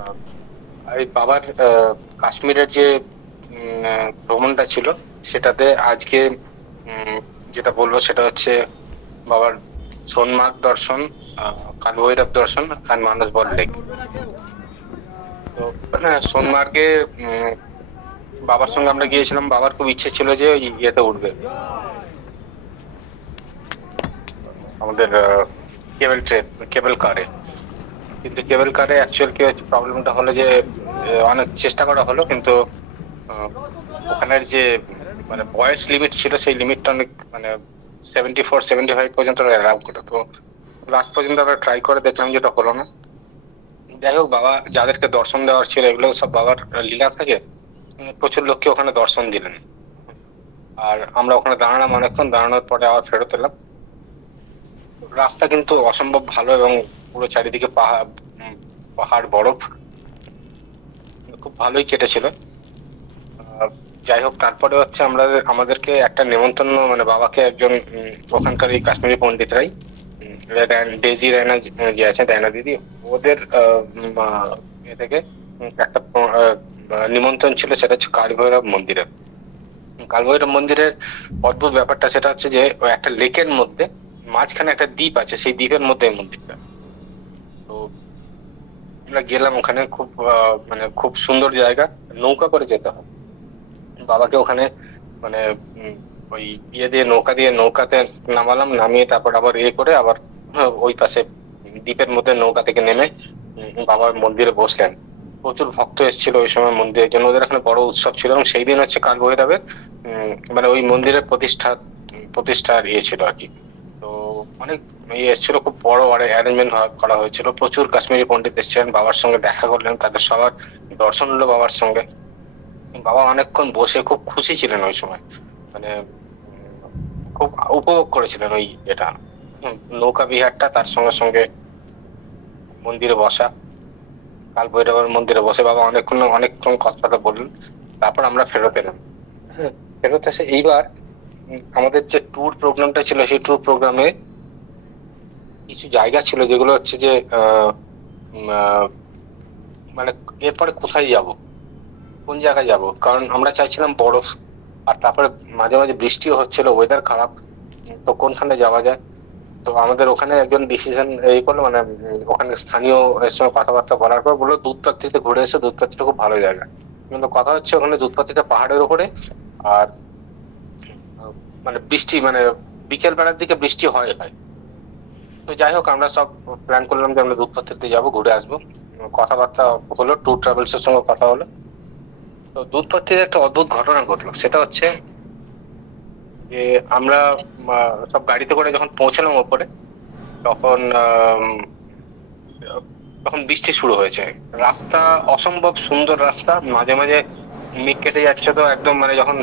আহ, এই বাবার কাশ্মীরের যে ভ্রমণটা ছিল, সেটাতে আজকে উম, যেটা বলবো সেটা হচ্ছে বাবার সোনমার্গ দর্শন, কাল ভৈরব দর্শন আর মানস বল লেক। তো সোনমার্গে বাবার সঙ্গে আমরা গিয়েছিলাম। বাবার খুব ইচ্ছে ছিল যে ওই ইয়েতে উঠবে, আমাদের কেবল ট্রেন, কেবল কারে। কিন্তু কেবল কারে অ্যাকচুয়াল কি হচ্ছে, প্রবলেমটা হলো যে অনেক চেষ্টা করা হলো, কিন্তু আহ, ওখানের যে মানে বয়স লিমিট ছিল, সেই লিমিটটা অনেক মানে 74-75 পর্যন্ত অ্যালাউ করে। তো লাস্ট পর্যন্ত আমরা ট্রাই করে দেখলাম, যেটা হলো না। যাই হোক, বাবা যাদেরকে দর্শন দেওয়ার ছিল, এগুলো সব বাবার লীলা থাকে। প্রচুর লোককে ওখানে দর্শন দিলেন। আর আমরা ওখানে দাঁড়ালাম, অনেকক্ষণ দাঁড়ানোর পরে আবার ফেরত এলাম। রাস্তা কিন্তু অসম্ভব ভালো, এবং পুরো চারিদিকে পাহাড়, পাহাড় বরফ, খুব ভালোই কেটেছিল। আহ, যাই হোক, তারপরে হচ্ছে আমাদেরকে একটা নেমন্তন্ন, মানে বাবাকে একজন ওখানকার এই কাশ্মীরি পণ্ডিতরাই, ডেজি রায়না যে আছে, রায়না দিদি, ওদের এ থেকে একটা নিমন্ত্রণ ছিল। সেটা হচ্ছে কালভৈরব মন্দিরে। কালভৈরব মন্দিরের অদ্ভুত ব্যাপারটা সেটা হচ্ছে যে ওই একটা লেকের মধ্যে মাঝখানে একটা দ্বীপ আছে, সেই দ্বীপের মধ্যে এই মন্দিরটা। তো আমরা গেলাম ওখানে, খুব মানে খুব সুন্দর জায়গা। নৌকা করে যেতে হয়। বাবাকে ওখানে মানে ওই ইয়ে দিয়ে, নৌকা দিয়ে, নৌকাতে নামালাম, নামিয়ে তারপর আবার ইয়ে করে আবার ওই পাশে দ্বীপের মধ্যে নৌকা থেকে নেমে বাবার মন্দিরে বসলেন। প্রচুর ভক্ত এসেছিল ওই সময় মন্দিরের জন্য। ওদের এখানে বড় উৎসব ছিল, এবং সেই দিন হচ্ছে কাল ভৈরবের মানে ওই মন্দিরের প্রতিষ্ঠার ইয়ে ছিল আর কি। তো অনেক ইয়ে এসেছিল, খুব বড় অ্যারেঞ্জমেন্ট করা হয়েছিল। প্রচুর কাশ্মীরি পণ্ডিত এসেছিলেন, বাবার সঙ্গে দেখা করলেন, তাদের সবার দর্শন হলো বাবার সঙ্গে। বাবা অনেকক্ষণ বসে খুব খুশি ছিলেন ওই সময়। মানে খুব উপভোগ করেছিলেন ওই এটা, নৌকা বিহারটা, তার সঙ্গে সঙ্গে মন্দিরে বসা। কাল ভৈরবের মন্দিরে বসে বাবা অনেকক্ষণ অনেকক্ষণ কথা বললেন। তারপর আমরা ফেরত এলাম। ফেরত এসে এইবার আমাদের যে ট্যুর প্রোগ্রামটা ছিল, সেই ট্যুর প্রোগ্রামে কিছু জায়গা ছিল যেগুলো হচ্ছে যে উম, আহ, মানে এরপরে কোথায় যাব, কোন জায়গায় যাব, কারণ আমরা চাইছিলাম বরফ। আর তারপরে মাঝে মাঝে বৃষ্টিও হচ্ছিল, ওয়েদার খারাপ। তো কোনখানে যাওয়া যায়। তো আমাদের ওখানে একজন ডিসিশন এই করলো, মানে ওখানে স্থানীয় এর সঙ্গে কথাবার্তা বলার পর বললো দুধপাত্রিতে ঘুরে এসে, দুধপাত্রিটা খুব ভালো জায়গা। কিন্তু কথা হচ্ছে ওখানে দুধপাত্রিটা পাহাড়ের উপরে। আর আহ, মানে বৃষ্টি, মানে বিকেল বেলার দিকে বৃষ্টি হয় হয়। তো যাই হোক, আমরা সব প্ল্যান করলাম যে আমরা দুধপাত্রিতে যাবো, ঘুরে আসবো। কথাবার্তা হলো, ট্যুর ট্রাভেলস এর সঙ্গে কথা হলো। তো দুধপাত্রিতে একটা অদ্ভুত ঘটনা ঘটলো। সেটা হচ্ছে যে আমরা সব গাড়িতে করে যখন পৌঁছলাম ওপরে, তখন তখন বৃষ্টি শুরু হয়েছে। রাস্তা অসম্ভব সুন্দর রাস্তা, মাঝে মাঝে মেঘ কেটে যাচ্ছে। তো একদম মানে যখন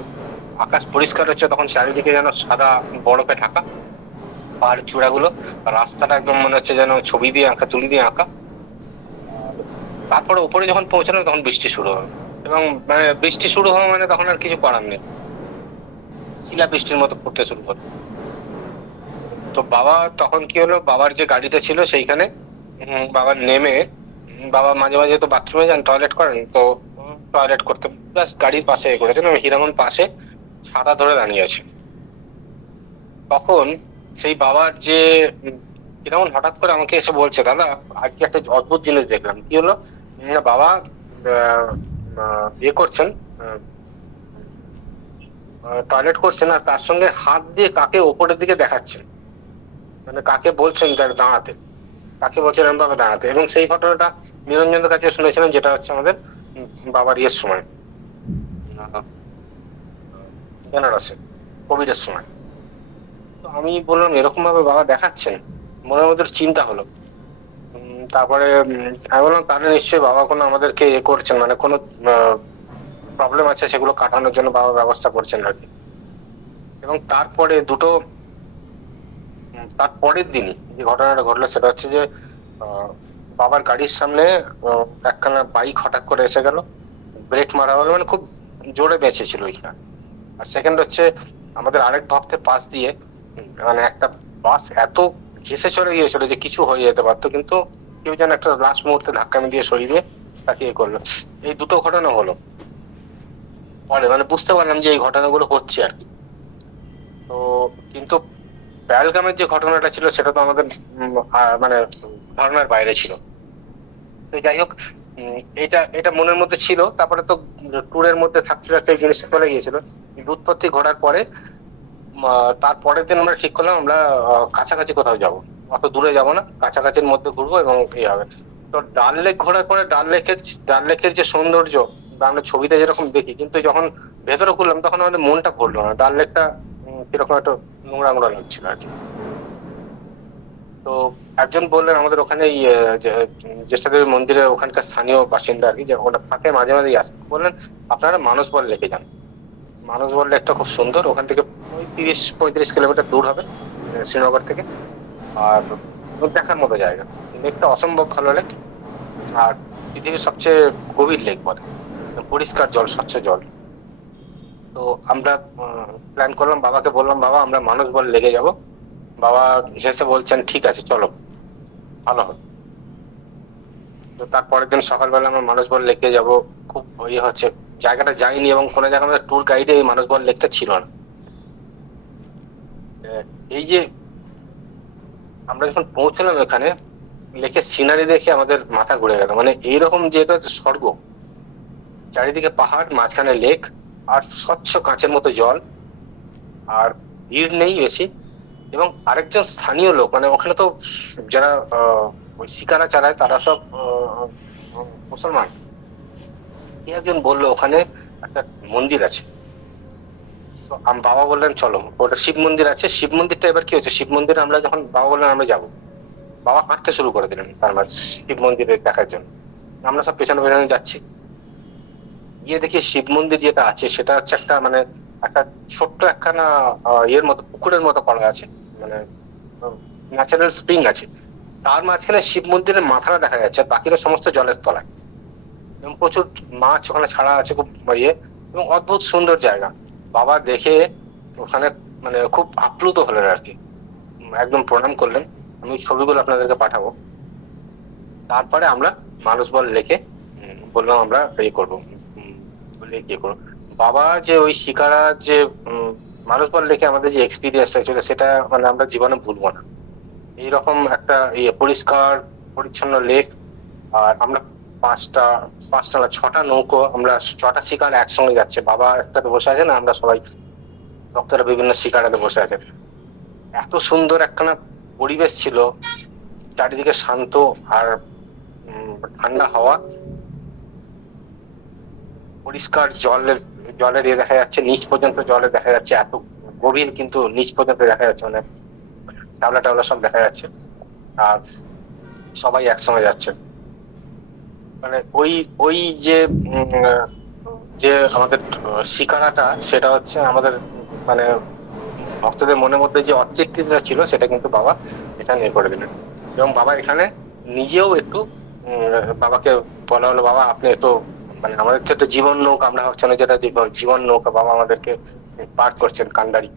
আকাশ পরিষ্কার হচ্ছে, তখন চারিদিকে যেন সাদা বরফে ঢাকা পাহাড় চূড়াগুলো। রাস্তাটা একদম মনে হচ্ছে যেন ছবি দিয়ে আঁকা, তুলি দিয়ে আঁকা। আর তারপরে উপরে যখন পৌঁছালাম, তখন বৃষ্টি শুরু হলো। এবং মানে বৃষ্টি শুরু হওয়া মানে তখন আর কিছু করার নেই, শিলা বৃষ্টির মতো পড়তে শুরু হলো। তো বাবা তখন কি হলো, বাবার যে গাড়িটা ছিল সেইখানে বাবা নেমে, বাবা মাঝে মাঝে তো বাথরুমে যান, টয়লেট করেন। তো টয়লেট করতে ব্যাস গাড়ির পাশে এ করেছেন, এবং হিরামন পাশে ছাতা ধরে দাঁড়িয়ে আছে। তখন সেই বাবার যে হিরামন হঠাৎ করে আমাকে এসে বলছে, দাদা আজকে একটা অদ্ভুত জিনিস দেখলাম। কি হলো, বাবা আহ, ইয়ে করছেন, টয়লেট করছেন, আর তার সঙ্গে হাত দিয়ে কাকে ওপরের দিকে দেখাচ্ছেন। মানে কাকে বলছেন যার দাঁড়াতে, কাকে বলছেন এরকম ভাবে দাঁড়াতে। এবং সেই ঘটনাটা নিরঞ্জনের কাছে শুনেছিলাম, যেটা হচ্ছে আমাদের বাবার ইয়ের সময়, আহ, বেনারসে কোভিড সময়। তো আমি বললাম, এরকম ভাবে বাবা দেখাচ্ছেন। মনের মধ্যে চিন্তা হলো। তারপরে আমি বললাম, তাহলে নিশ্চয়ই বাবা কোনো আমাদেরকে এ করছেন, মানে কোনো প্রবলেম আছে, সেগুলো কাটানোর জন্য বাবা ব্যবস্থা করছেন আর কি। এবং তারপরে তার পরের দিনই যে ঘটনাটা ঘটলো, সেটা হচ্ছে যে আহ, বাবার গাড়ির সামনে একখানা বাইক হঠাৎ করে এসে গেল। ব্রেক মারা হলো, মানে খুব জোরে বেঁচেছিল ওইখানে। আর সেকেন্ড হচ্ছে, আমাদের আরেক ভক্তের পাশ দিয়ে মানে একটা বাস এত ঘেসে চলে গিয়েছিল যে কিছু হয়ে যেতে পারতো, কিন্তু কেউ যেন একটা লাস্ট মুহূর্তে ধাক্কা দিয়ে সরিয়ে দিয়ে তাকে এ করলো। এই দুটো ঘটনা হলো পরে, মানে বুঝতে পারলাম যে এই ঘটনাগুলো হচ্ছে আর কি। তো কিন্তু পেহেলগামের যে ঘটনাটা ছিল সেটা তো আমাদের মানে ধারণার বাইরে ছিল। তো যাই হোক, এটা এটা মনের মধ্যে ছিল। তারপরে তো ট্যুরের মধ্যে থাকতে থাকতে এই জিনিসটা চলে গিয়েছিল। উৎপত্তি ঘটার পরে তার পরের দিন আমরা ঠিক করলাম আমরা কাছাকাছি কোথাও যাব, অত দূরে যাব না, কাছাকাছির মধ্যে ঘুরবো এবং এই হবে। তো ডাল লেক ঘোরার পরে ডাল লেকের যে সৌন্দর্য বা আমরা ছবিতে যেরকম দেখি, কিন্তু যখন ভেতরে ঘুরলাম তখন আমাদের মনটা ভরলো না। ডাল লেকটা কিরকম একটা নোংরা নোংরা লাগছিল আর কি। তো একজন বললেন আমাদের ওখানে জ্যেষ্ঠা দেবী মন্দিরের ওখানকার স্থানীয় বাসিন্দা আর কি, যে ওটা ফাঁকে মাঝে মাঝেই আসে, বললেন আপনারা মানস বল লেকে যান। মানস বল লেকটা খুব সুন্দর, ওখান থেকে ওই 30-35 কিলোমিটার দূর হবে শ্রীনগর থেকে। আর দেখার মতো জায়গা, লেকটা অসম্ভব ভালো লেক। আর পৃথিবীর সবচেয়ে গভীর লেক বলে, পরিষ্কার জল, স্বচ্ছ জল। তো আমরা প্ল্যান করলাম, বাবাকে বললাম বাবা আমরা মানস বল লেকে যাব। বাবা হেসে বলছেন ঠিক আছে চলো, ভালো হবে। তো তারপরের দিন সকালবেলা আমরা মানস বল লেকে যাব। খুব ইয়ে হচ্ছে, জায়গাটা যাইনি এবং কোনো জায়গায় আমাদের ট্যুর গাইডে এই মানস বল লেকটা ছিল না। এই যে আমরা যখন পৌঁছলাম এখানে, লেকের সিনারি দেখে আমাদের মাথা ঘুরে গেল। মানে এইরকম যে এটা হচ্ছে স্বর্গ, চারিদিকে পাহাড়, মাঝখানে লেক, আর স্বচ্ছ কাঁচের মতো জল, আর ভিড় নেই বেশি। এবং আরেকজন স্থানীয় লোক, মানে ওখানে তো যারা ওই শিকারা চালায় তারা সব মুসলমান। একজন বললো ওখানে একটা মন্দির আছে। তো বাবা বললেন চলো, ওটা শিব মন্দির আছে। শিব মন্দিরটা এবার কি হচ্ছে, শিব মন্দিরে আমরা যখন বাবা বললেন আমরা যাবো, বাবা হাঁটতে শুরু করে দিলেন তার মাঝে শিব মন্দিরে দেখার জন্য। আমরা সব পেছনে পেছনে যাচ্ছি। গিয়ে দেখি শিব মন্দির যেটা আছে সেটা হচ্ছে একটা মানে একটা ছোট্ট একখানা ইয়ের মতো, পুকুরের মতো করা আছে, মানে ন্যাচারাল স্প্রিং আছে। তার মাঝখানে শিব মন্দিরের মাথাটা দেখা যাচ্ছে, আর বাকিরা সমস্ত জলের তলায়। এবং প্রচুর মাছ ওখানে ছাড়া আছে, খুব ইয়ে এবং অদ্ভুত সুন্দর জায়গা। বাবা দেখে ওখানে মানে খুব আপ্লুত হলেন আর কি, একদম প্রণাম করলেন। আমি ছবিগুলো আপনাদেরকে পাঠাবো। তারপরে আমরা মানস বল লেকে বললাম আমরা ইয়ে করবো, বলে ইয়ে করবো। বাবা যে ওই শিকারা যে মানস বল লেকে আমাদের যে এক্সপিরিয়েন্স ছিল সেটা মানে আমরা জীবনে ভুলবো না। এইরকম একটা ইয়ে পরিষ্কার পরিচ্ছন্ন লেক। আর আমরা পাঁচটা না ছটা নৌকো, আমরা ছটা শিকার একসঙ্গে যাচ্ছে। বাবা একটাতে বসে আছে না, আমরা সবাই ভক্তরা বিভিন্ন শিকারাতে বসে আছে। এত সুন্দর একখানা পরিবেশ ছিল, চারিদিকে শান্ত আর ঠান্ডা হাওয়া, পরিষ্কার জলের ইয়ে দেখা যাচ্ছে, নিচ পর্যন্ত জলে দেখা যাচ্ছে, এত গভীর কিন্তু নিচ পর্যন্ত দেখা যাচ্ছে, মানে শ্যাওলা টাওলা সব দেখা যাচ্ছে। আর সবাই একসঙ্গে যাচ্ছে। মানে ওই ওই যে যে আমাদের শিকারাটা, সেটা হচ্ছে আমাদের মানে ভক্তদের মনের মধ্যে যে অতৃপ্তিটা ছিল সেটা কিন্তু বাবা এখানে এ করে দিলেন। এবং বাবা এখানে নিজেও একটু বাবাকে বলা হলো বাবা আপনি একটু মানে আমাদের তো একটা জীবন নৌকা, আমরা ভাবছিলাম যেটা জীবন নৌকা, বাবা আমাদেরকে পার করছেন কান্ডারি।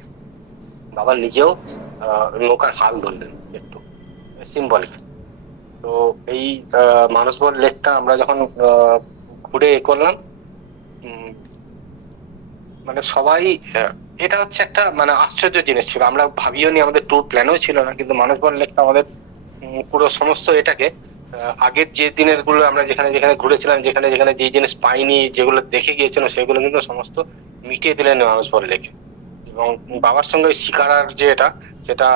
বাবা নিজেও নৌকার হাল ধরলেন একটু সিম্বলিক। তো এই মানস বল লেকটা আমরা যখন ঘুরে এ করলাম, মানে সবাই এটা হচ্ছে একটা মানে আশ্চর্য জিনিস ছিল। আমরা ভাবিও নি, আমাদের ট্যুর প্ল্যানও ছিল না, কিন্তু মানস বল লেকটা আমাদের পুরো সমস্ত এটাকে আগের যে দিনের গুলো আমরা যেখানে যেখানে ঘুরেছিলাম, যেখানে যেখানে যে জিনিস পাইনি, যেগুলো দেখে গিয়েছিলাম, সেগুলো কিন্তু সমস্ত মিটিয়ে দিলেন মানস বল লেকে। এবং বাবার সঙ্গে শিকারার যে এটা, সেটা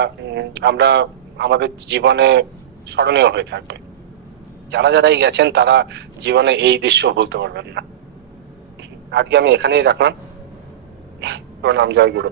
আমরা আমাদের জীবনে স্মরণীয় হয়ে থাকবে। যারা যারাই গেছেন তারা জীবনে এই দৃশ্য ভুলতে পারবেন না। আজকে আমি এখানেই রাখলাম। প্রণাম, জয় গুরু।